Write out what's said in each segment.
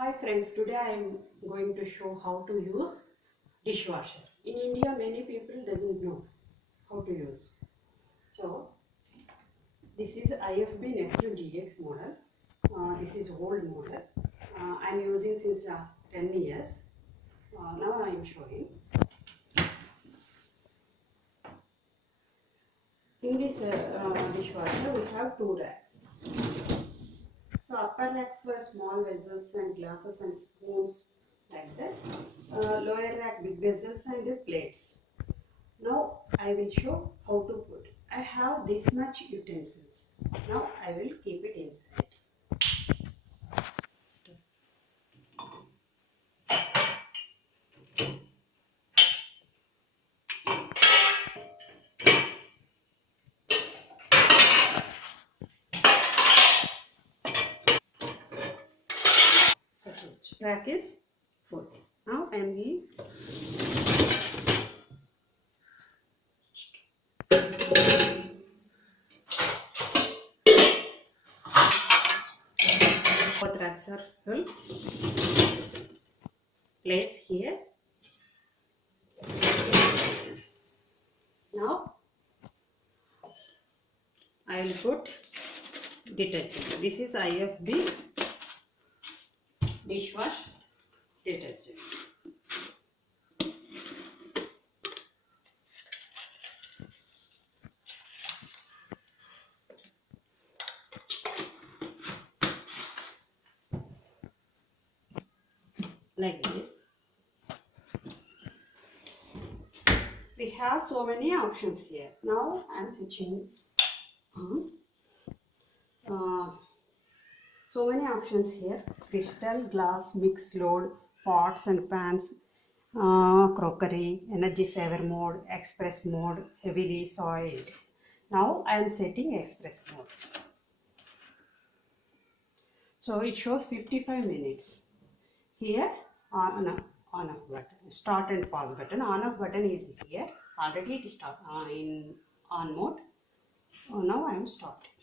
Hi friends, today I am going to show how to use dishwasher. In India, many people doesn't know how to use. So this is IFB Neptune DX model. This is old model. I am using since last 10 years. Now I am showing. In this dishwasher, we have two racks. So upper rack for small vessels and glasses and spoons like that. Lower rack big vessels and plates. Now I will show how to put. I have this much utensils. Now I will keep it inside. So rack is full. Now I will both racks are full. Plates here. Now I will put detergent. This is IFB dishwash detergent. Like this. We have so many options here. Now I am switching on. So many options here: crystal, glass, mixed load, pots and pans, crockery, energy saver mode, express mode, heavily soiled. Now I am setting express mode. So it shows 55 minutes. Here on off button, start and pause button. On off button is here. Already it is start in on mode. Now I am starting.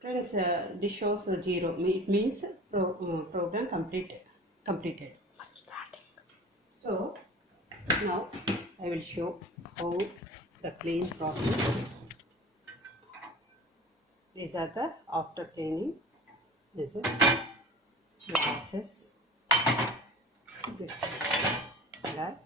Friends, this shows 0. It means program completed. So now I will show how the clean process. These are the after cleaning. This is glasses. This is black.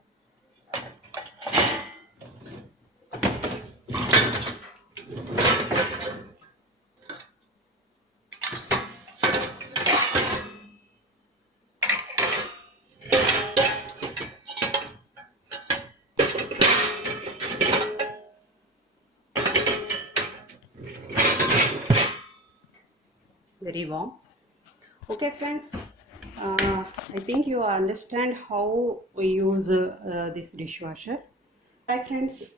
Very warm. Okay friends, I think you understand how we use this dishwasher. Bye friends.